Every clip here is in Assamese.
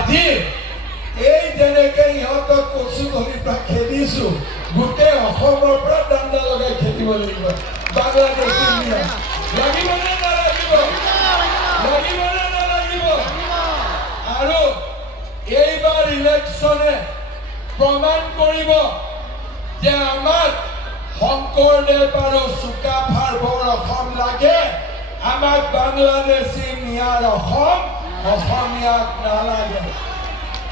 আজি এই যেনেকে ইহঁতক কচু ধৰি পৰা খেদিছো গোটেই অসমৰ পৰা দাণ্ডা লগাই খেদিব লাগিব বাংলাদেশী মিয়া লাগিবনে নালাগিব লাগিবনে নালাগিব আৰু এইবাৰ ইলেকশ্যনে প্ৰমাণ কৰিব যে আমাক শংকৰদেৱ আৰু চুকাফাৰ বৰ অসম লাগে আমাক বাংলাদেশী মিয়াৰ অসম অসমীয়াক নালাগে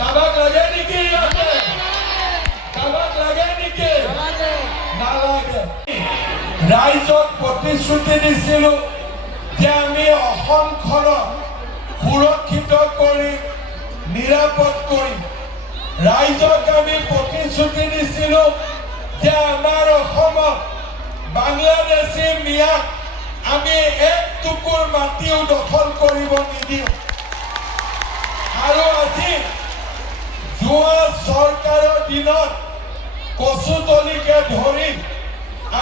কাবাক লাগে নেকি ইয়াতে কাবাক লাগে নেকি নালাগে ৰাইজক প্ৰতিশ্ৰুতি দিছিলো যে আমি অসমখনক সুৰক্ষিত কৰি নিৰাপদ কৰিম ৰাইজক আমি প্ৰতিশ্ৰুতি দিছিলো যে আমাৰ অসমত বাংলাদেশী মিয়াক আমি এক টুকুৰ মাটিও দখল কৰিব নিদিওঁ আৰু আজি যোৱা চৰকাৰৰ দিনত কচুতলিকে ধৰি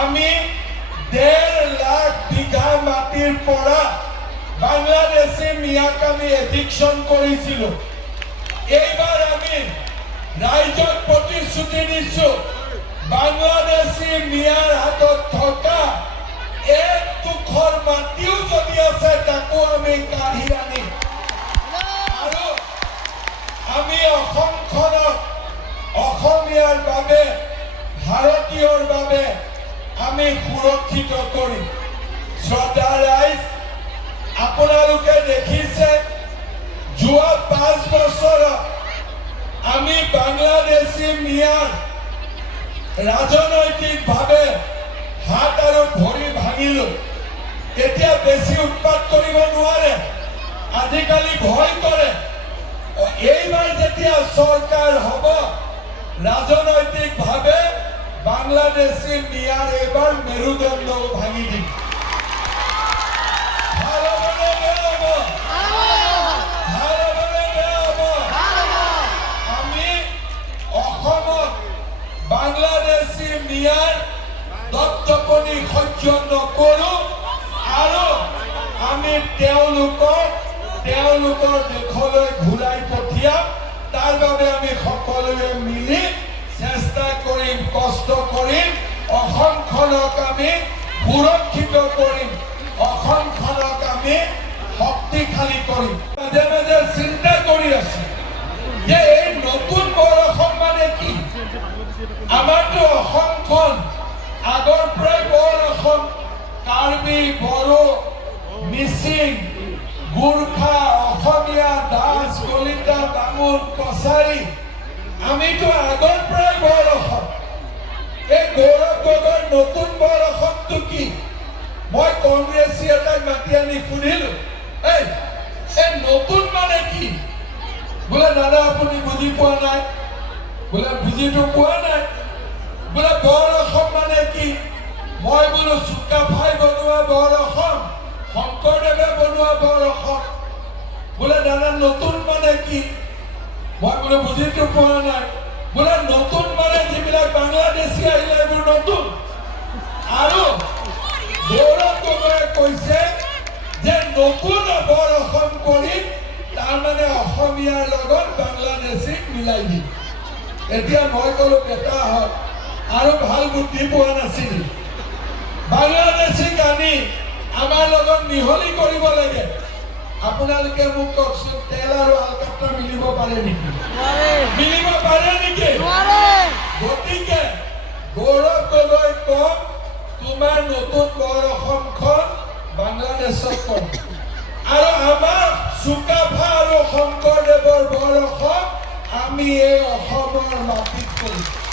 আমি 1.5 লাখ বিঘা মাটিৰ পৰা বাংলাদেশী মিয়াক আমি এভিকশ্যন কৰিছিলো এইবাৰ আমি ৰাইজক প্ৰতিশ্ৰুতি দিছো বাংলাদেশী মিয়াৰ হাতত থকা এক টুকুৰ মাটিও যদি আছে তাকো আমি কাঢ়ি আনিম আৰু আমি অসমখনক অসমীয়াৰ বাবে ভাৰতীয়ৰ বাবে আমি সুৰক্ষিত কৰিম শ্ৰদ্ধা ৰাইজ আপোনালোকে দেখিছে যোৱা 5 বছৰত আমি বাংলাদেশী মিয়াৰ ৰাজনৈতিকভাৱে হাত আৰু ভৰি ভাঙিলো এতিয়া বেছি উৎপাত কৰিব নোৱাৰে আজিকালি ভয় কৰে এইবাৰ যেতিয়া চৰকাৰ হ'ব ৰাজনৈতিকভাৱে বাংলাদেশী মিয়াৰ এইবাৰ মেৰুদণ্ড ভাঙি দিম আমি অসমত বাংলাদেশী মিয়াৰ দত্তপনি সহ্য নকৰো আৰু আমি তেওঁলোকৰ দেশলৈ ঘূৰাই পঠিয়াম তাৰ বাবে আমি সকলোৱে মিলি চেষ্টা কৰিম কষ্ট কৰিম অসমখনক আমি সুৰক্ষিত কৰিম অসমখনক আমি শক্তিশালী কৰিম মাজে মাজে চিন্তা কৰি আছো যে এই নতুন বৰ অসম মানে কি আমাৰতো অসমখন আগৰ পৰাই বৰ অসম কাৰ্বি বড়ো মিচিং গোৰ্খা অসমীয়া দাস কলিতা বামুণ কছাৰী আমিতো আগৰ পৰাই বৰ অসম এই গৌৰৱ গগৈৰ নতুন বৰ অসমটো কি মই কংগ্ৰেছী এটাক মাতি আনি সুধিলো এই নতুন মানে কি বোলে দাদা আপুনি বুজি পোৱা নাই বোলে বুজিটো পোৱা নাই বোলে বৰ অসম মানে কি মই বোলো চুকাফাই বনোৱা বৰ অসম শংকৰদেৱে বনোৱা বৰ অসম বোলে দাদা নতুন মানে কি মই বোলো বুজিটো পোৱা নাই বোলে নতুন মানে যিবিলাক বাংলাদেশী আহিলে এইবোৰ নতুন আৰু গৌৰৱ গগৈয়ে কৈছে যে নতুন বৰ অসম কৰি তাৰমানে অসমীয়াৰ লগত বাংলাদেশীক মিলাই দিম এতিয়া মই ক'লো বেটা হয় আৰু ভাল বুদ্ধি পোৱা নাছিল বাংলাদেশীক আনি আমাৰ লগত মিহলি কৰিব লাগে আপোনালোকে মোক কওকচোন তেল আৰু আলকাট্ৰা মিলিব পাৰে নেকি মিলিব পাৰে নেকি গতিকে গৌৰৱ গগৈ কম তোমাৰ নতুন বৰ অসমখন বাংলাদেশত কম আৰু আমাৰ চুকাফা আৰু শংকৰদেৱৰ বৰ অসম আমি এই অসমৰ মাটিত কৰিম